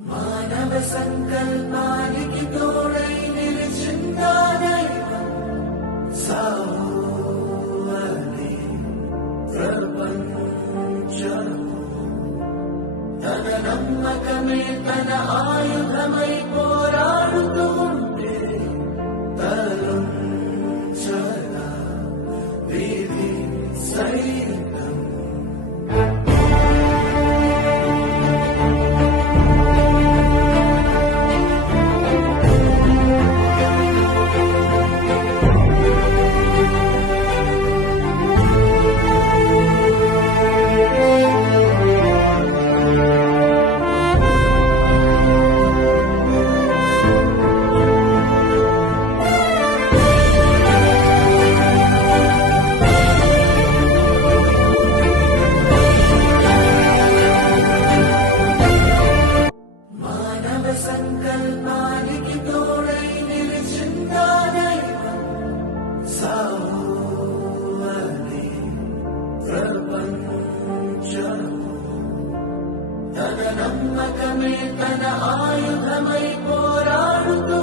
మానవ సంకల్పానికి తోడై నిలిచిందా దైవం సాహో అనే ప్రపంచం తన నమ్మకమే తన ఆయుధమై పోరాడుతూ ఉంటే తరుంచదా విధి సైతం. సంకల్పానికి తోడై నిలిచిందా దైవం సాహో అనే ప్రపంచం తన నమ్మకమే తన ఆయుధమై పోరాడుతూ